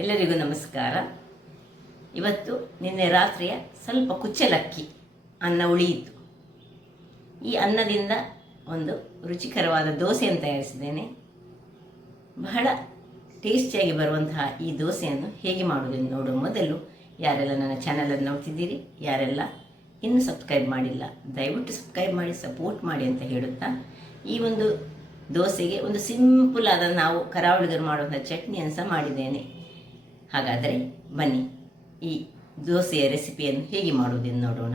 ಎಲ್ಲರಿಗೂ ನಮಸ್ಕಾರ. ಇವತ್ತು ನಿನ್ನೆ ರಾತ್ರಿಯ ಸ್ವಲ್ಪ ಕುಚ್ಚಲಕ್ಕಿ ಅನ್ನ ಉಳಿಯಿತು. ಈ ಅನ್ನದಿಂದ ಒಂದು ರುಚಿಕರವಾದ ದೋಸೆಯನ್ನು ತಯಾರಿಸಿದ್ದೇನೆ. ಬಹಳ ಟೇಸ್ಟಿಯಾಗಿ ಬರುವಂತಹ ಈ ದೋಸೆಯನ್ನು ಹೇಗೆ ಮಾಡುವುದೆಂದು ನೋಡುವ ಮೊದಲು ಯಾರೆಲ್ಲ ನನ್ನ ಚಾನಲನ್ನು ನೋಡ್ತಿದ್ದೀರಿ, ಯಾರೆಲ್ಲ ಇನ್ನೂ ಸಬ್ಸ್ಕ್ರೈಬ್ ಮಾಡಿಲ್ಲ, ದಯವಿಟ್ಟು ಸಬ್ಸ್ಕ್ರೈಬ್ ಮಾಡಿ, ಸಪೋರ್ಟ್ ಮಾಡಿ ಅಂತ ಹೇಳುತ್ತಾ, ಈ ಒಂದು ದೋಸೆಗೆ ಒಂದು ಸಿಂಪಲ್ ಆದ ನಾವು ಕರಾವಳಿಗರು ಮಾಡುವಂಥ ಚಟ್ನಿಯನ್ನು ಸಹ ಮಾಡಿದ್ದೇನೆ. ಹಾಗಾದರೆ ಬನ್ನಿ ಈ ದೋಸೆಯ ರೆಸಿಪಿಯನ್ನು ಹೇಗೆ ಮಾಡುವುದೆಂದು ನೋಡೋಣ.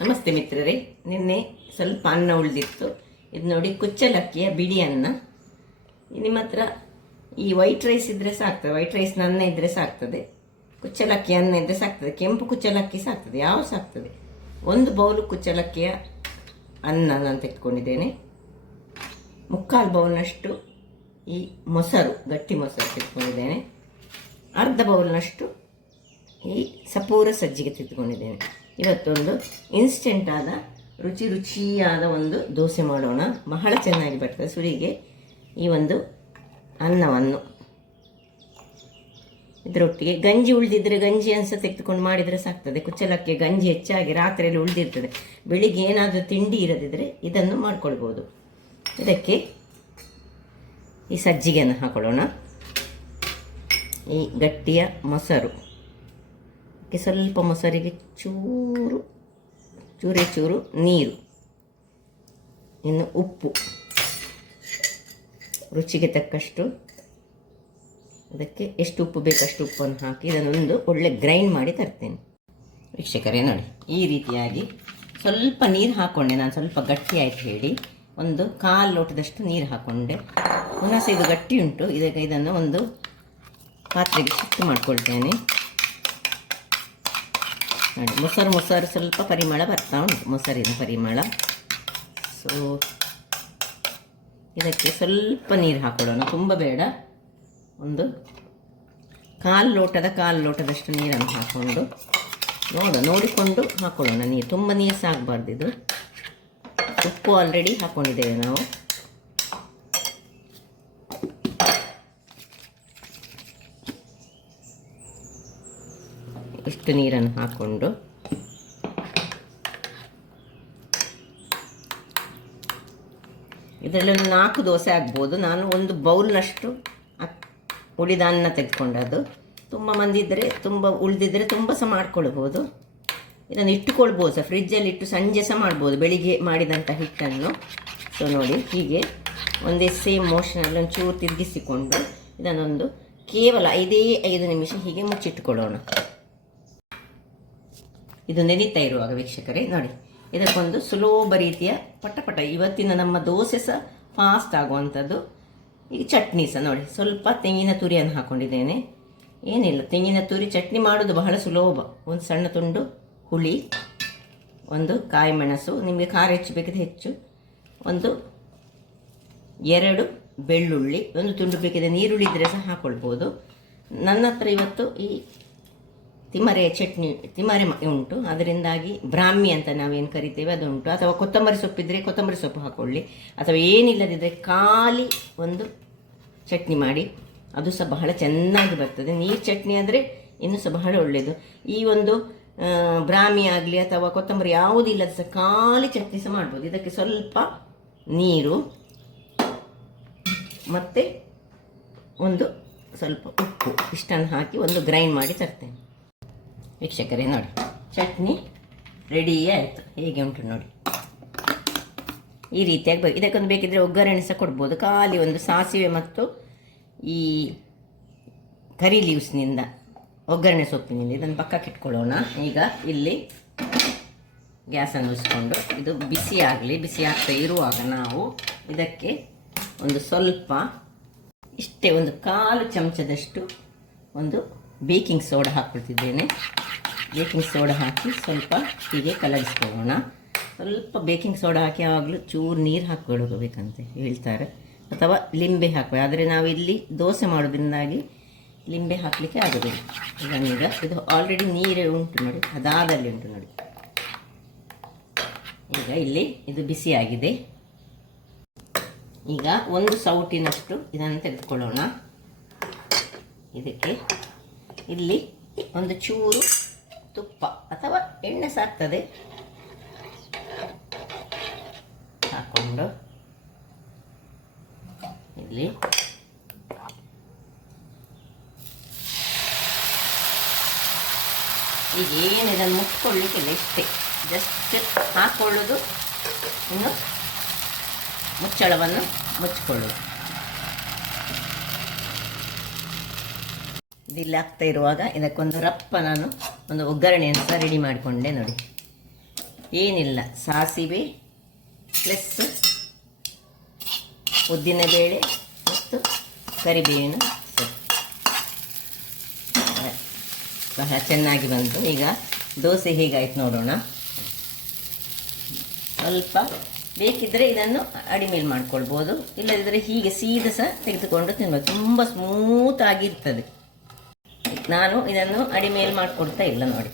ನಮಸ್ತೆ ಮಿತ್ರರೇ, ನಿನ್ನೆ ಸ್ವಲ್ಪ ಅನ್ನ ಉಳಿದಿತ್ತು. ಇದು ನೋಡಿ, ಕುಚ್ಚಲಕ್ಕಿಯ ಬಿಡಿ ಅನ್ನ. ನಿಮ್ಮ ಹತ್ರ ಈ ವೈಟ್ ರೈಸ್ ಇದ್ದರೆ ಸಾಕ್ತದೆ, ವೈಟ್ ರೈಸ್ನ ಅನ್ನ ಇದ್ದರೆ ಸಾಕ್ತದೆ, ಕುಚ್ಚಲಕ್ಕಿ ಅನ್ನ ಇದ್ದರೆ ಸಾಕ್ತದೆ, ಕೆಂಪು ಕುಚ್ಚಲಕ್ಕಿ ಸಾಕ್ತದೆ, ಯಾವ ಸಾಕ್ತದೆ. ಒಂದು ಬೌಲು ಕುಚ್ಚಲಕ್ಕಿಯ ಅನ್ನ ನಾನು ತೆಗೆದುಕೊಂಡಿದ್ದೇನೆ. 3/4 ಬೌಲ್ನಷ್ಟು ಈ ಮೊಸರು, ಗಟ್ಟಿ ಮೊಸರು ತೆಗೆದುಕೊಂಡಿದ್ದೇನೆ. ಅರ್ಧ ಬೌಲ್ನಷ್ಟು ಈ ಸಪೂರ ಸಜ್ಜಿಗೆ ತೆಗೆದುಕೊಂಡಿದ್ದೇನೆ. ಇವತ್ತೊಂದು ಇನ್ಸ್ಟೆಂಟ್ ಆದ ರುಚಿಯಾದ ಒಂದು ದೋಸೆ ಮಾಡೋಣ. ಬಹಳ ಚೆನ್ನಾಗಿ ಬರ್ತದೆ. ಸುರಿಗೆ ಈ ಒಂದು ಅನ್ನವನ್ನು ಇದರೊಟ್ಟಿಗೆ ಗಂಜಿ ಉಳಿದಿದ್ದರೆ ಗಂಜಿಯನ್ನು ಸಹ ತೆಗೆದುಕೊಂಡು ಮಾಡಿದರೆ ಸಾಕ್ತದೆ. ಕುಚ್ಚಲಕ್ಕಿ ಗಂಜಿ ಹೆಚ್ಚಾಗಿ ರಾತ್ರಿಯಲ್ಲಿ ಉಳಿದಿರ್ತದೆ. ಬೆಳಿಗ್ಗೆ ಏನಾದರೂ ತಿಂಡಿ ಇರದಿದ್ದರೆ ಇದನ್ನು ಮಾಡ್ಕೊಳ್ಬೋದು. ಇದಕ್ಕೆ ಈ ಸಜ್ಜಿಗೆಯನ್ನು ಹಾಕೊಳ್ಳೋಣ. ಈ ಗಟ್ಟಿಯ ಮೊಸರು, ಸ್ವಲ್ಪ ಮೊಸರಿಗೆ ಚೂರು ನೀರು, ಇನ್ನು ಉಪ್ಪು, ರುಚಿಗೆ ತಕ್ಕಷ್ಟು. ಅದಕ್ಕೆ ಎಷ್ಟು ಉಪ್ಪು ಬೇಕಷ್ಟು ಉಪ್ಪನ್ನು ಹಾಕಿ ಇದನ್ನೊಂದು ಒಳ್ಳೆ ಗ್ರೈಂಡ್ ಮಾಡಿ ತರ್ತೇನೆ. ವೀಕ್ಷಕರೇ ನೋಡಿ, ಈ ರೀತಿಯಾಗಿ ಸ್ವಲ್ಪ ನೀರು ಹಾಕ್ಕೊಂಡೆ ನಾನು. ಸ್ವಲ್ಪ ಗಟ್ಟಿ ಆಯಿತು ಹೇಳಿ ಒಂದು 1/4 ಲೋಟದಷ್ಟು ನೀರು ಹಾಕ್ಕೊಂಡೆ. ಪುನಃ ಸಹ ಇದು ಗಟ್ಟಿ ಉಂಟು. ಇದನ್ನು ಒಂದು ಪಾತ್ರೆಗೆ ಶಿಫ್ಟ್ ಮಾಡ್ಕೊಳ್ತೇನೆ. ನೋಡಿ, ಮೊಸರು ಸ್ವಲ್ಪ ಪರಿಮಳ ಬರ್ತಾ ಉಂಟು, ಮೊಸರಿನ ಪರಿಮಳ. ಸೊ ಇದಕ್ಕೆ ಸ್ವಲ್ಪ ನೀರು ಹಾಕೊಳ್ಳೋಣ, ತುಂಬ ಬೇಡ. ಒಂದು 1/4 ಲೋಟದಷ್ಟು ನೀರನ್ನು ಹಾಕ್ಕೊಂಡು ನೋಡಿಕೊಂಡು ಹಾಕೊಳ್ಳೋಣ. ನೀರು ತುಂಬ ನೀರು ಸಾಕಬಾರ್ದು. ಇದು ಉಪ್ಪು ಆಲ್ರೆಡಿ ಹಾಕ್ಕೊಂಡಿದ್ದೇವೆ ನಾವು. ಇಷ್ಟು ನೀರನ್ನು ಹಾಕ್ಕೊಂಡು ಇದರಲ್ಲಿ ಒಂದು 4 ದೋಸೆ ಆಗ್ಬೋದು. ನಾನು ಒಂದು ಬೌಲ್ನಷ್ಟು ಉಳಿದ ಅನ್ನ ತೆಗೆದುಕೊಂಡದ್ದು. ತುಂಬ ಮಂದಿ ಇದ್ದರೆ, ತುಂಬ ಉಳಿದಿದ್ದರೆ ತುಂಬ ಸಹ ಮಾಡ್ಕೊಳ್ಬೋದು. ಇದನ್ನು ಇಟ್ಟುಕೊಳ್ಬೋದು ಸಹ, ಫ್ರಿಜ್ಜಲ್ಲಿ ಇಟ್ಟು ಸಂಜೆ ಸಹ ಮಾಡ್ಬೋದು, ಬೆಳಿಗ್ಗೆ ಮಾಡಿದಂಥ ಹಿಟ್ಟನ್ನು. ಸೊ ನೋಡಿ, ಹೀಗೆ ಒಂದೇ ಸೇಮ್ ಮೋಷನಲ್ಲಿ ಒಂಚೂರು ತಿರುಗಿಸಿಕೊಂಡು ಇದನ್ನೊಂದು ಕೇವಲ 5 ನಿಮಿಷ ಹೀಗೆ ಮುಚ್ಚಿಟ್ಟುಕೊಳ್ಳೋಣ. ಇದು ನೆನೀತಾ ಇರುವಾಗ ವೀಕ್ಷಕರೇ ನೋಡಿ, ಇದಕ್ಕೊಂದು ಸುಲಭ ರೀತಿಯ ಪಟ ಇವತ್ತಿನ ನಮ್ಮ ದೋಸೆ ಸಹ ಫಾಸ್ಟ್ ಆಗುವಂಥದ್ದು. ಈಗ ಚಟ್ನಿ ಸಹ ನೋಡಿ, ಸ್ವಲ್ಪ ತೆಂಗಿನ ತುರಿಯನ್ನು ಹಾಕ್ಕೊಂಡಿದ್ದೇನೆ. ಏನಿಲ್ಲ, ತೆಂಗಿನ ತುರಿ ಚಟ್ನಿ ಮಾಡೋದು ಬಹಳ ಸುಲಭ. ಒಂದು ಸಣ್ಣ ತುಂಡು ಹುಳಿ, ಒಂದು ಕಾಯಿ ಮೆಣಸು, ನಿಮಗೆ ಖಾರ ಹೆಚ್ಚು ಬೇಕಿದ್ರೆ ಹೆಚ್ಚು, ಒಂದು 2 ಬೆಳ್ಳುಳ್ಳಿ, ಒಂದು ತುಂಡು ಬೇಕಿದ್ರೆ ನೀರುಳ್ಳಿ ಇದ್ದರೆ ಸಹ ಹಾಕ್ಕೊಳ್ಬೋದು. ನನ್ನ ಹತ್ರ ಇವತ್ತು ಈ ತಿಮರೆ ಚಟ್ನಿ ಉಂಟು, ಅದರಿಂದಾಗಿ ಬ್ರಾಹ್ಮಿ ಅಂತ ನಾವೇನು ಕರಿತೇವೆ ಅದು ಉಂಟು. ಅಥವಾ ಕೊತ್ತಂಬರಿ ಸೊಪ್ಪಿದ್ದರೆ ಕೊತ್ತಂಬರಿ ಸೊಪ್ಪು ಹಾಕ್ಕೊಳ್ಳಿ, ಅಥವಾ ಏನಿಲ್ಲದಿದ್ದರೆ ಖಾಲಿ ಒಂದು ಚಟ್ನಿ ಮಾಡಿ, ಅದು ಸಹ ಬಹಳ ಚೆನ್ನಾಗಿ ಬರ್ತದೆ. ನೀರು ಚಟ್ನಿ ಆದರೆ ಇನ್ನೂ ಸಹ ಬಹಳ ಒಳ್ಳೆಯದು. ಈ ಒಂದು ಬ್ರಾಹ್ಮಿ ಆಗಲಿ ಅಥವಾ ಕೊತ್ತಂಬರಿ ಯಾವುದೂ ಇಲ್ಲದ ಸಹ ಖಾಲಿ ಚಟ್ನಿ ಸಹ ಮಾಡ್ಬೋದು. ಇದಕ್ಕೆ ಸ್ವಲ್ಪ ನೀರು ಮತ್ತು ಒಂದು ಸ್ವಲ್ಪ ಉಪ್ಪು ಇಷ್ಟನ್ನು ಹಾಕಿ ಒಂದು ಗ್ರೈಂಡ್ ಮಾಡಿ ತರ್ತೇನೆ. ವೀಕ್ಷಕರೇ ನೋಡಿ, ಚಟ್ನಿ ರೆಡಿಯೇ ಆಯಿತು. ಹೇಗೆ ಉಂಟು ನೋಡಿ, ಈ ರೀತಿಯಾಗಿ ಇದಕ್ಕೊಂದು ಬೇಕಿದ್ದರೆ ಒಗ್ಗರಣೆ ಸಹ ಕೊಡ್ಬೋದು. ಖಾಲಿ ಒಂದು ಸಾಸಿವೆ ಮತ್ತು ಈ ಕರಿ ಲೀವ್ಸ್ನಿಂದ, ಒಗ್ಗರಣೆ ಸೊಪ್ಪಿನಿಂದ ಇದನ್ನು ಪಕ್ಕಕ್ಕೆ ಇಟ್ಕೊಳ್ಳೋಣ. ಈಗ ಇಲ್ಲಿ ಗ್ಯಾಸನ್ನು ಉಳಿಸ್ಕೊಂಡು ಇದು ಬಿಸಿ ಆಗಲಿ. ಬಿಸಿ ಆಗ್ತಾ ಇರುವಾಗ ನಾವು ಇದಕ್ಕೆ ಒಂದು ಸ್ವಲ್ಪ ಇಷ್ಟೇ ಒಂದು 1/4 ಚಮಚದಷ್ಟು ಒಂದು ಬೇಕಿಂಗ್ ಸೋಡಾ ಹಾಕ್ಕೊಳ್ತಿದ್ದೇನೆ. ಬೇಕಿಂಗ್ ಸೋಡಾ ಹಾಕಿ ಸ್ವಲ್ಪ ಹೀಗೆ ಕಲಗಿಸ್ಕೊಳ್ಳೋಣ. ಸ್ವಲ್ಪ ಬೇಕಿಂಗ್ ಸೋಡಾ ಹಾಕಿ ಯಾವಾಗಲೂ ಚೂರು ನೀರು ಹಾಕ್ಕೊಳ್ಬೇಕಂತ ಹೇಳ್ತಾರೆ, ಅಥವಾ ಲಿಂಬೆ ಹಾಕಬೇಕು. ಆದರೆ ನಾವು ಇಲ್ಲಿ ದೋಸೆ ಮಾಡೋದ್ರಿಂದಾಗಿ ಲಿಂಬೆ ಹಾಕಲಿಕ್ಕೆ ಆಗೋದಿಲ್ಲ. ಈಗ ಇದು ಆಲ್ರೆಡಿ ನೀರೇ ಉಂಟು ನೋಡಿ, ಅದಾದಲ್ಲಿ ಉಂಟು ನೋಡಿ. ಈಗ ಇಲ್ಲಿ ಇದು ಬಿಸಿಯಾಗಿದೆ. ಈಗ ಒಂದು ಸೌಟಿನಷ್ಟು ಇದನ್ನು ತೆಗೆದುಕೊಳ್ಳೋಣ. ಇದಕ್ಕೆ ಇಲ್ಲಿ ಒಂದು ಚೂರು ತುಪ್ಪ ಅಥವಾ ಎಣ್ಣೆ ಸಾಕ್ತದೆ ಹಾಕ್ಕೊಂಡು ಇಲ್ಲಿ ಈಗ ಏನು ಇದನ್ನು ಮುಚ್ಕೊಳ್ಳಿಕ್ಕಿಲ್ಲ, ಇಷ್ಟೇ ಜಸ್ಟ್ ಹಾಕ್ಕೊಳ್ಳೋದು, ಇನ್ನು ಮುಚ್ಚಳವನ್ನು ಮುಚ್ಕೊಳ್ಳೋದು. ಇದಿಲ್ಲ ಆಗ್ತಾ ಇರುವಾಗ ಇದಕ್ಕೊಂದು ರಪ್ಪ ನಾನು ಒಂದು ಒಗ್ಗರಣೆಯನ್ನು ಸಹ ರೆಡಿ ಮಾಡಿಕೊಂಡೆ ನೋಡಿ. ಏನಿಲ್ಲ, ಸಾಸಿವೆ ಪ್ಲಸ್ ಉದ್ದಿನಬೇಳೆ ಮತ್ತು ಕರಿಬೇವಿನ ಸೊಪ್ಪು ಬಹಳ ಚೆನ್ನಾಗಿ ಬಂತು. ಈಗ ದೋಸೆ ಹೇಗಾಯ್ತು ನೋಡೋಣ. ಸ್ವಲ್ಪ ಬೇಕಿದ್ದರೆ ಇದನ್ನು ಅಡಿಮೇಲೆ ಮಾಡ್ಕೊಳ್ಬೋದು, ಇಲ್ಲದಿದ್ದರೆ ಹೀಗೆ ಸೀದ ಸಹ ತೆಗೆದುಕೊಂಡು ತಿನ್ಬೇಕು, ತುಂಬ ಸ್ಮೂತ್ ಆಗಿರ್ತದೆ. ನಾನು ಇದನ್ನು ಅಡಿಮೇಲೆ ಮಾಡಿಕೊಡ್ತಾ ಇಲ್ಲ ನೋಡಿ,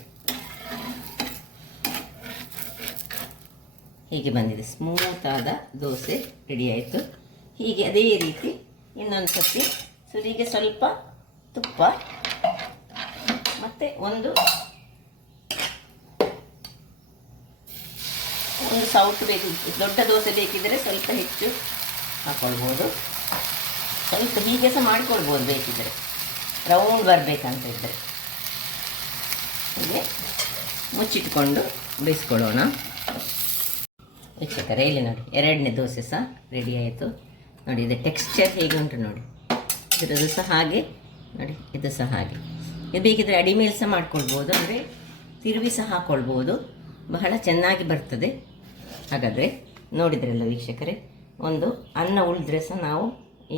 ಹೀಗೆ ಬಂದಿದೆ, ಸ್ಮೂತಾದ ದೋಸೆ ರೆಡಿ ಆಯಿತು. ಹೀಗೆ ಅದೇ ರೀತಿ ಇನ್ನೊಂದು ಸರ್ತಿ ಸುರಿಗೆ ಸ್ವಲ್ಪ ತುಪ್ಪ ಮತ್ತು ಒಂದು ಸೌಟು ಬೇಕು, ದೊಡ್ಡ ದೋಸೆ ಬೇಕಿದ್ದರೆ ಸ್ವಲ್ಪ ಹೆಚ್ಚು ಹಾಕ್ಕೊಳ್ಬೋದು, ಸ್ವಲ್ಪ ಹೀಗೆ ಸಹ ಮಾಡ್ಕೊಳ್ಬೋದು ಬೇಕಿದ್ದರೆ, ರೌಂಡ್ ಬರಬೇಕಂತ ಇದ್ದರೆ. ಹೀಗೆ ಮುಚ್ಚಿಟ್ಕೊಂಡು ಬೇಯಿಸ್ಕೊಳ್ಳೋಣ. ವೀಕ್ಷಕರೇ ಇಲ್ಲಿ ನೋಡಿ, ಎರಡನೇ ದೋಸೆ ಸಹ ರೆಡಿ ಆಯಿತು ನೋಡಿ. ಇದು ಟೆಕ್ಸ್ಚರ್ ಹೇಗೆ ಉಂಟು ನೋಡಿ, ಇದರದ್ದು ಸಹ ಹಾಗೆ ನೋಡಿ, ಇದು ಸಹ ಹಾಗೆ. ಇದು ಬೇಕಿದ್ದರೆ ಅಡಿಮೇಲೆ ಸಹ ಮಾಡ್ಕೊಳ್ಬೋದು, ಅಂದರೆ ತಿರುವಿ ಸಹ ಹಾಕ್ಕೊಳ್ಬೋದು, ಬಹಳ ಚೆನ್ನಾಗಿ ಬರ್ತದೆ. ಹಾಗಾದರೆ ನೋಡಿದ್ರಲ್ಲ ವೀಕ್ಷಕರೇ, ಒಂದು ಅನ್ನ ಉಳಿದ್ರೆ ಸಹ ನಾವು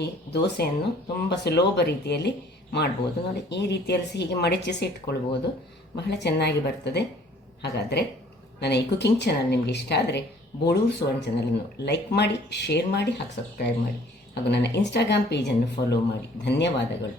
ಈ ದೋಸೆಯನ್ನು ತುಂಬ ಸುಲಭ ರೀತಿಯಲ್ಲಿ ಮಾಡ್ಬೋದು ನೋಡಿ. ಈ ರೀತಿಯಲ್ಲಿ ಸಹ ಹೀಗೆ ಮಡಚಿಸಿ ಇಟ್ಕೊಳ್ಬೋದು, ಬಹಳ ಚೆನ್ನಾಗಿ ಬರ್ತದೆ. ಹಾಗಾದರೆ ನನ್ನ ಈ ಕುಕಿಂಗ್ ಚಾನಲ್ ನಿಮಗೆ ಇಷ್ಟ ಆದರೆ ಬೋಳೂರು ಸುವರ್ಣ ಚಾನಲನ್ನು ಲೈಕ್ ಮಾಡಿ, ಶೇರ್ ಮಾಡಿ ಹಾಗೂ ಸಬ್ಸ್ಕ್ರೈಬ್ ಮಾಡಿ, ಹಾಗೂ ನನ್ನ ಇನ್ಸ್ಟಾಗ್ರಾಮ್ ಪೇಜನ್ನು ಫಾಲೋ ಮಾಡಿ. ಧನ್ಯವಾದಗಳು.